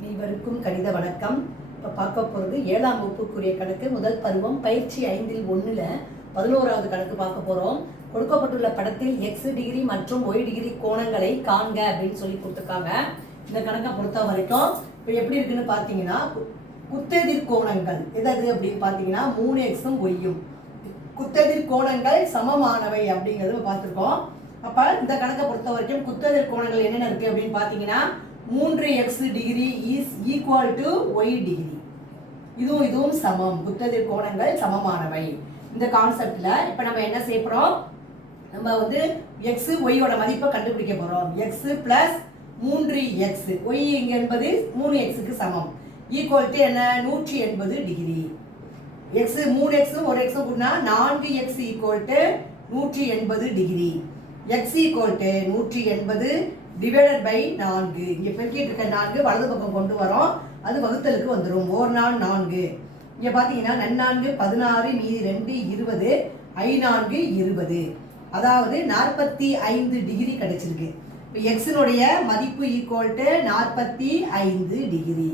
அனைவருக்கும் கணித வணக்கம். இப்போ பார்க்க போகிறது 7ஆம் வகுப்புக்குரிய கணக்கு முதல் பருவம் பயிற்சி 5இல் 1ல் 11வது கணக்கு பார்க்க போகிறோம். கொடுக்கப்பட்டுள்ள படத்தில் x டிகிரி மற்றும் y டிகிரி கோணங்களை காண்க அப்படின்னு சொல்லி கொடுத்துருக்காங்க. இந்த கணக்கை பொறுத்த வரைக்கும் இப்போ எப்படி இருக்குன்னு பார்த்தீங்கன்னா, குத்தெதிர் கோணங்கள் எதாவது அப்படின்னு பார்த்தீங்கன்னா 3xம் yயும் குத்தெதிர் கோணங்கள் சமமானவை அப்படிங்கிறத பார்த்துருக்கோம். அப்போ இந்த கணக்கை பொறுத்த வரைக்கும் குத்தெதிர் கோணங்கள் என்னென்ன இருக்குது அப்படின்னு பார்த்தீங்கன்னா 3x degree is equal to y degree. இதுவும் சமம், குத்தெதிர் கோணங்கள் சமமானவை. இந்த கான்செப்ட்ல இப்போ நம்ம என்ன செய்ய போறோம், நம்ம வந்து x yயோட மதிப்பை கண்டுபிடிக்க போறோம். x பிளஸ் 3x y இங்க என்பது 3xக்கு சமம், ஈக்குவல் டு என்ன 180 டிகிரி. x 3xம் 1x கூட்டினா 4x equal to 180 degree. x equal to 180 divided by 4. இங்கே பெருக்கிட்டு இருக்க 4 வலது பக்கம் கொண்டு வரோம், அது வகுத்தலுக்கு வந்துடும். 1 4 4. இங்கே பார்த்தீங்கன்னா 4 16 மீதி 2 20 5 20, அதாவது 45 டிகிரி கிடைச்சிருக்கு. இப்போ எக்ஸினுடைய மதிப்பு ஈக்குவல் டு 45 டிகிரி.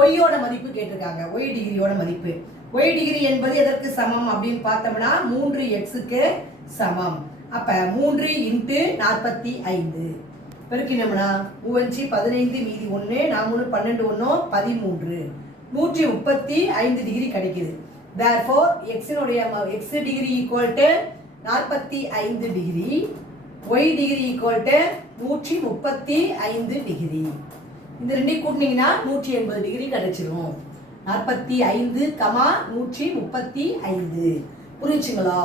ஒய்யோட மதிப்பு கேட்டிருக்காங்க, ஒய் டிகிரியோட மதிப்பு. ஒய் டிகிரி என்பது எதற்கு சமம் அப்படின்னு பார்த்தோம்னா 3xக்கு சமம். அப்போ 3 இன்ட்டு 45 பெருக்கினோம்னா 15 மீதி 1 4 12 1 13 135 டிகிரி கிடைக்குது. therefore எக்ஸினுடைய x degree equal to 45 degree, y degree equal to 135 degree. இந்த ரெண்டையும் கூட்டினீங்கன்னா 180 டிகிரி கிடைச்சிரும். 45, 135. புரிஞ்சுங்களா?